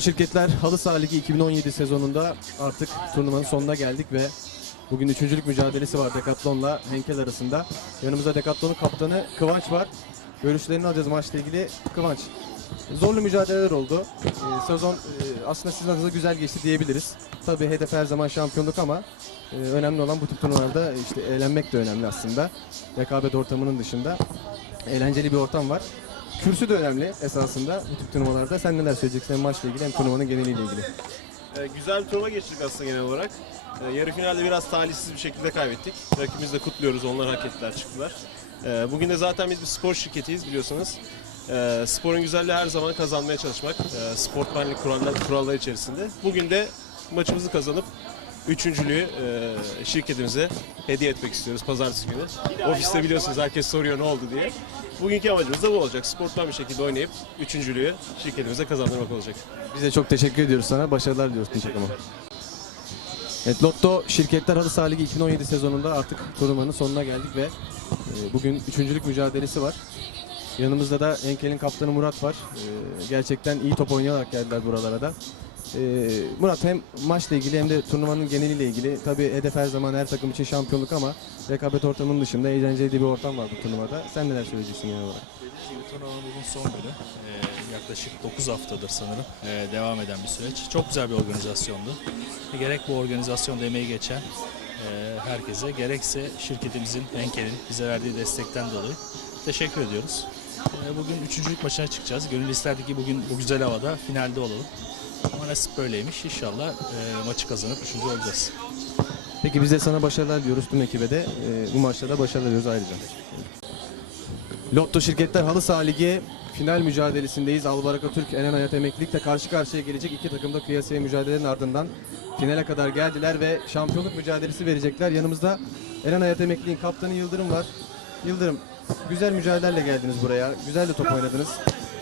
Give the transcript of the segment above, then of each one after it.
Şirketler Halı Saha Ligi 2017 sezonunda artık turnuvanın sonuna geldik ve bugün üçüncülük mücadelesi var Decathlon'la Henkel arasında. Yanımızda Decathlon'un kaptanı Kıvanç var. Görüşlerini alacağız maçla ilgili. Kıvanç, zorlu mücadeleler oldu. Ee, sezon e, aslında sizin adınıza güzel geçti diyebiliriz. Tabii hedef her zaman şampiyonluk ama e, önemli olan bu tip turnuvalarda işte eğlenmek de önemli aslında. Rekabet ortamının dışında eğlenceli bir ortam var. Kürsü de önemli esasında bu tip turnuvalarda. Sen neler söyleyeceksin hem maçla ilgili hem turnuvanın geneliyle ilgili? Ee, güzel bir turnuva geçirdik aslında genel olarak. Ee, yarı finalde biraz talihsiz bir şekilde kaybettik. Rakibimizi de kutluyoruz. Onlar hak ettiler çıktılar. Ee, bugün de zaten biz bir spor şirketiyiz biliyorsunuz. Ee, sporun güzelliği her zaman kazanmaya çalışmak. Ee, sportmenlik kurallar, kurallar içerisinde. Bugün de maçımızı kazanıp üçüncülüğü e, şirketimize hediye etmek istiyoruz pazartesi günü. Ofiste biliyorsunuz herkes soruyor ne oldu diye. Bugünkü amacımız da bu olacak. Sportman bir şekilde oynayıp üçüncülüğü şirketimize kazandırmak olacak. Biz de çok teşekkür ediyoruz sana. Başarılar diliyoruz tüm takıma. Evet, Lotto Şirketler Halı Saha Ligi 2017 sezonunda artık turnuvanın sonuna geldik ve e, bugün üçüncülük mücadelesi var. Yanımızda da Enkel'in kaptanı Murat var. E, gerçekten iyi top oynayarak geldiler buralara da. E, Murat hem maçla ilgili hem de turnuvanın geneliyle ilgili. Tabii hedef her zaman her takım için şampiyonluk ama rekabet ortamının dışında eğlenceli bir ortam var bu turnuvada. Sen neler söyleyeceksin genel olarak? Dediğim gibi turnuvanın bugün son günü. Ee, yaklaşık 9 haftadır sanırım ee, devam eden bir süreç. Çok güzel bir organizasyondu. Gerek bu organizasyonda emeği geçen e, herkese gerekse şirketimizin, Henkel'in bize verdiği destekten dolayı teşekkür ediyoruz. Ee, bugün üçüncülük maçına çıkacağız. Gönül isterdi ki bugün bu güzel havada finalde olalım. Ama nasip böyleymiş. İnşallah e, maçı kazanıp üçüncü olacağız. Peki biz de sana başarılar diyoruz tüm ekibe de. Ee, bu maçta da başarılar diliyoruz ayrıca. Lotto Şirketler Halı Saha Ligi final mücadelesindeyiz. Albaraka Türk, Enen Hayat Emeklilik'te karşı karşıya gelecek iki takım da kıyasaya mücadelenin ardından finale kadar geldiler ve şampiyonluk mücadelesi verecekler. Yanımızda Enen Hayat Emeklilik'in kaptanı Yıldırım var. Yıldırım, güzel mücadelelerle geldiniz buraya. Güzel de top oynadınız.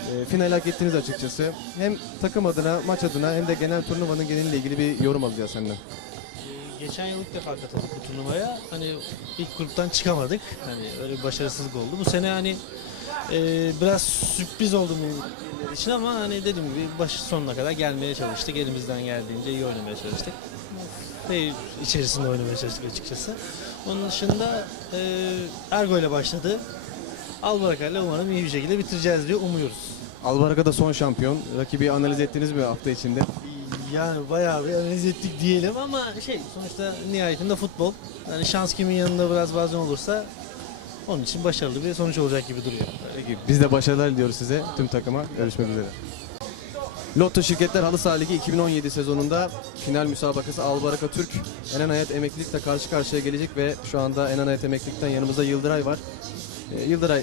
Ee, final hak ettiniz açıkçası. Hem takım adına, maç adına hem de genel turnuvanın geneliyle ilgili bir yorum alacağız senden. Geçen yıl ilk defa katıldık bu turnuvaya. Hani ilk gruptan çıkamadık. Hani öyle bir başarısızlık oldu. Bu sene hani e, biraz sürpriz oldu bu için ama hani dediğim gibi baş sonuna kadar gelmeye çalıştık. Elimizden geldiğince iyi oynamaya çalıştık. Ve içerisinde oynamaya çalıştık açıkçası. Onun dışında e, Ergo ile başladı. Albaraka ile umarım iyi bir şekilde bitireceğiz diye umuyoruz. Albaraka da son şampiyon. Rakibi analiz ettiniz mi hafta içinde? Yani bayağı bir analiz ettik diyelim ama şey sonuçta nihayetinde futbol. Yani şans kimin yanında biraz bazen olursa onun için başarılı bir sonuç olacak gibi duruyor. Peki biz de başarılar diliyoruz size tüm takıma. Görüşmek üzere. Lotto Şirketler Halı Saha Ligi 2017 sezonunda final müsabakası Albaraka Türk Enen Hayat Emeklilik'le karşı karşıya gelecek ve şu anda Enen Hayat Emeklilik'ten yanımızda Yıldıray var. Ee, Yıldıray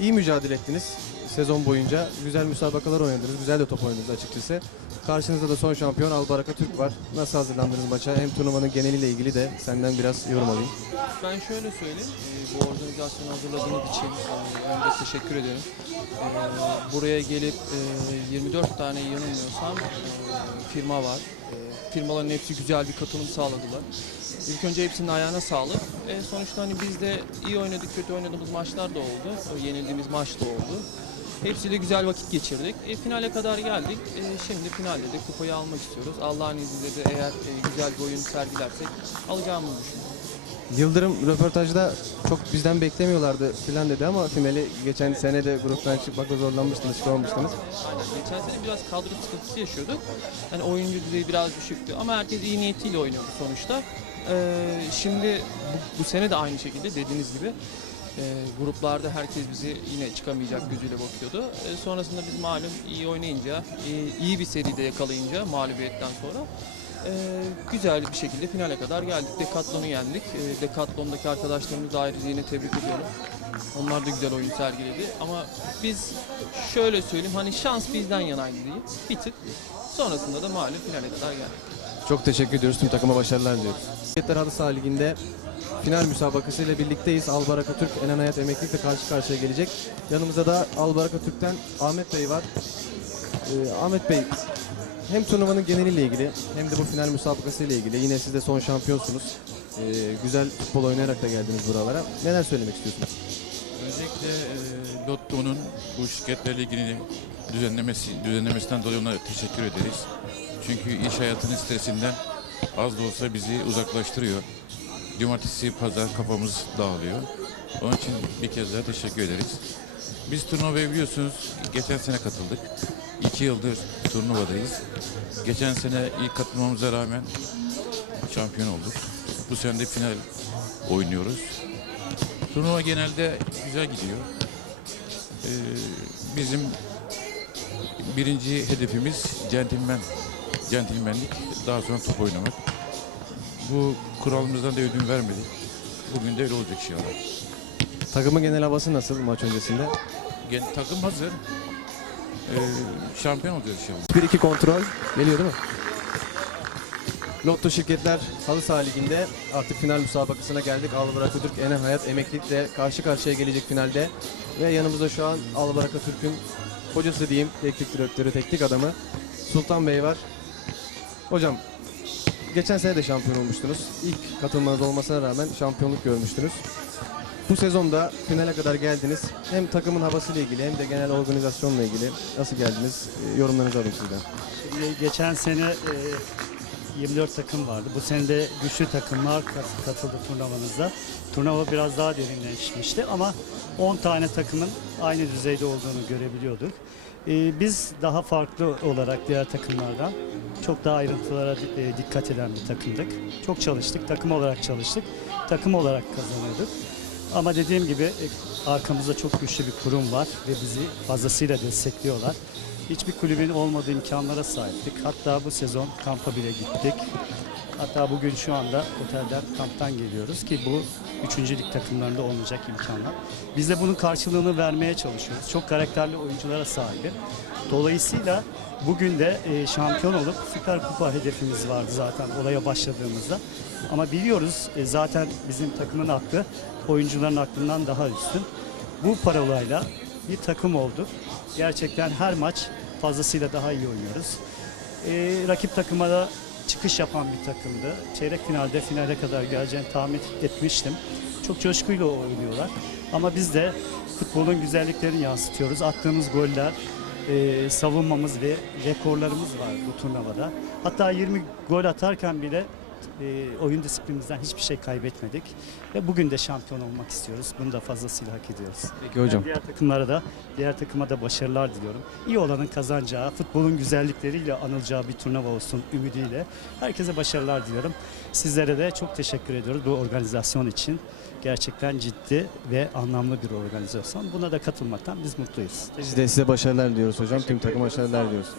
iyi mücadele ettiniz sezon boyunca. Güzel müsabakalar oynadınız, güzel de top oynadınız açıkçası. Karşınızda da son şampiyon Albaraka Türk var. Nasıl hazırlandınız maça? Hem turnuvanın geneliyle ilgili de senden biraz yorum alayım. Ben şöyle söyleyeyim, e, bu organizasyonu hazırladığınız için e, teşekkür ediyorum. E, Buraya gelip e, 24 tane yanılmıyorsam e, firma var. E, Firmaların hepsi güzel bir katılım sağladılar. İlk önce hepsinin ayağına sağlık. E, Sonuçta hani biz de iyi oynadık, kötü oynadığımız maçlar da oldu. O yenildiğimiz maç da oldu. Hepsiyle güzel vakit geçirdik. E, finale kadar geldik. E, şimdi finalde de kupayı almak istiyoruz. Allah'ın izniyle de eğer e, güzel bir oyun sergilersek alacağımızı düşünüyorum. Yıldırım röportajda çok bizden beklemiyorlardı filan dedi ama finali geçen sene de gruptan çıkmakta zorlanmıştınız, çıkamamıştınız. Aynen. Geçen sene biraz kadro sıkıntısı yaşıyorduk. Hani oyuncu düzeyi biraz düşüktü ama herkes iyi niyetiyle oynuyordu sonuçta. Ee, şimdi bu, bu sene de aynı şekilde dediğiniz gibi e, gruplarda herkes bizi yine çıkamayacak gözüyle bakıyordu. E, sonrasında biz malum iyi oynayınca, iyi, iyi bir seride yakalayınca mağlubiyetten sonra güzel bir şekilde finale kadar geldik. Decathlon'u yendik. E, Decathlon'daki arkadaşlarımızı ayrıca yine tebrik ediyorum. Onlar da güzel oyun sergiledi ama biz şöyle söyleyeyim hani şans bizden yanaydı diyeyim. Bir tık. Sonrasında da malum finale kadar geldik. Çok teşekkür ediyoruz. Tüm takıma başarılar diliyoruz. Şirketler Halı Saha Ligi'nde final müsabakası ile birlikteyiz. Albaraka Türk Enen Hayat Emeklilik'le karşı karşıya gelecek. Yanımızda da Albaraka Türk'ten Ahmet Bey var. Ee, Ahmet Bey hem turnuvanın geneliyle ilgili hem de bu final müsabakası ile ilgili yine siz de son şampiyonsunuz. Ee, güzel futbol oynayarak da geldiniz buralara. Neler söylemek istiyorsunuz? Öncelikle e, Lotto'nun bu şirketlerle ilgili düzenlemesi düzenlemesinden dolayı ona teşekkür ederiz. Çünkü iş hayatının stresinden az da olsa bizi uzaklaştırıyor. Cumartesi, pazar kafamız dağılıyor. Onun için bir kez daha teşekkür ederiz. Biz turnuvaya biliyorsunuz geçen sene katıldık. İki yıldır turnuvadayız. Geçen sene ilk katılmamıza rağmen şampiyon olduk. Bu sene de final oynuyoruz. Turnuva genelde güzel gidiyor. Ee, bizim birinci hedefimiz centilmen, centilmenlik, daha sonra top oynamak. Bu kuralımızdan da ödün vermedik. Bugün de öyle olacak inşallah. Takımın genel havası nasıl maç öncesinde? Gen- takım hazır. Ee, şampiyon olacağız inşallah. 1-2 kontrol geliyor değil mi? Lotto şirketler halı saha liginde artık final müsabakasına geldik. Alvar Atatürk Ene Hayat Emeklilikle karşı karşıya gelecek finalde. Ve yanımızda şu an Alvar Atatürk'ün hocası diyeyim, teknik direktörü, teknik adamı Sultan Bey var. Hocam geçen sene de şampiyon olmuştunuz. İlk katılmanız olmasına rağmen şampiyonluk görmüştünüz. Bu sezonda finale kadar geldiniz. Hem takımın havasıyla ilgili hem de genel organizasyonla ilgili nasıl geldiniz? Ee, Yorumlarınızı alayım sizden. Geçen sene e, 24 takım vardı. Bu sene de güçlü takımlar kat- katıldı turnuvamıza. Turnuva biraz daha derinleşmişti ama 10 tane takımın aynı düzeyde olduğunu görebiliyorduk. E, Biz daha farklı olarak diğer takımlardan çok daha ayrıntılara e, dikkat eden bir takımdık. Çok çalıştık, takım olarak çalıştık. Takım olarak kazanıyorduk. Ama dediğim gibi e, arkamızda çok güçlü bir kurum var ve bizi fazlasıyla destekliyorlar. Hiçbir kulübün olmadığı imkanlara sahiptik. Hatta bu sezon kampa bile gittik. Hatta bugün şu anda otelden kamptan geliyoruz ki bu üçüncülük takımlarında olmayacak imkanlar. Biz de bunun karşılığını vermeye çalışıyoruz. Çok karakterli oyunculara sahibi. Dolayısıyla bugün de e, şampiyon olup Süper Kupa hedefimiz vardı zaten olaya başladığımızda. Ama biliyoruz e, zaten bizim takımın aklı oyuncuların aklından daha üstün. Bu parolayla bir takım olduk. Gerçekten her maç fazlasıyla daha iyi oynuyoruz. Ee, rakip takıma da çıkış yapan bir takımdı. Çeyrek finalde finale kadar geleceğini tahmin etmiştim. Çok coşkuyla oynuyorlar. Ama biz de futbolun güzelliklerini yansıtıyoruz. Attığımız goller, e, savunmamız ve rekorlarımız var bu turnuvada. Hatta 20 gol atarken bile e, oyun disiplinimizden hiçbir şey kaybetmedik. Ve bugün de şampiyon olmak istiyoruz. Bunu da fazlasıyla hak ediyoruz. Peki hocam. Ben diğer takımlara da, diğer takıma da başarılar diliyorum. İyi olanın kazanacağı, futbolun güzellikleriyle anılacağı bir turnuva olsun ümidiyle. Herkese başarılar diliyorum. Sizlere de çok teşekkür ediyoruz bu organizasyon için. Gerçekten ciddi ve anlamlı bir organizasyon. Buna da katılmaktan biz mutluyuz. Biz de size başarılar diliyoruz hocam. Tüm takım başarılar diliyoruz.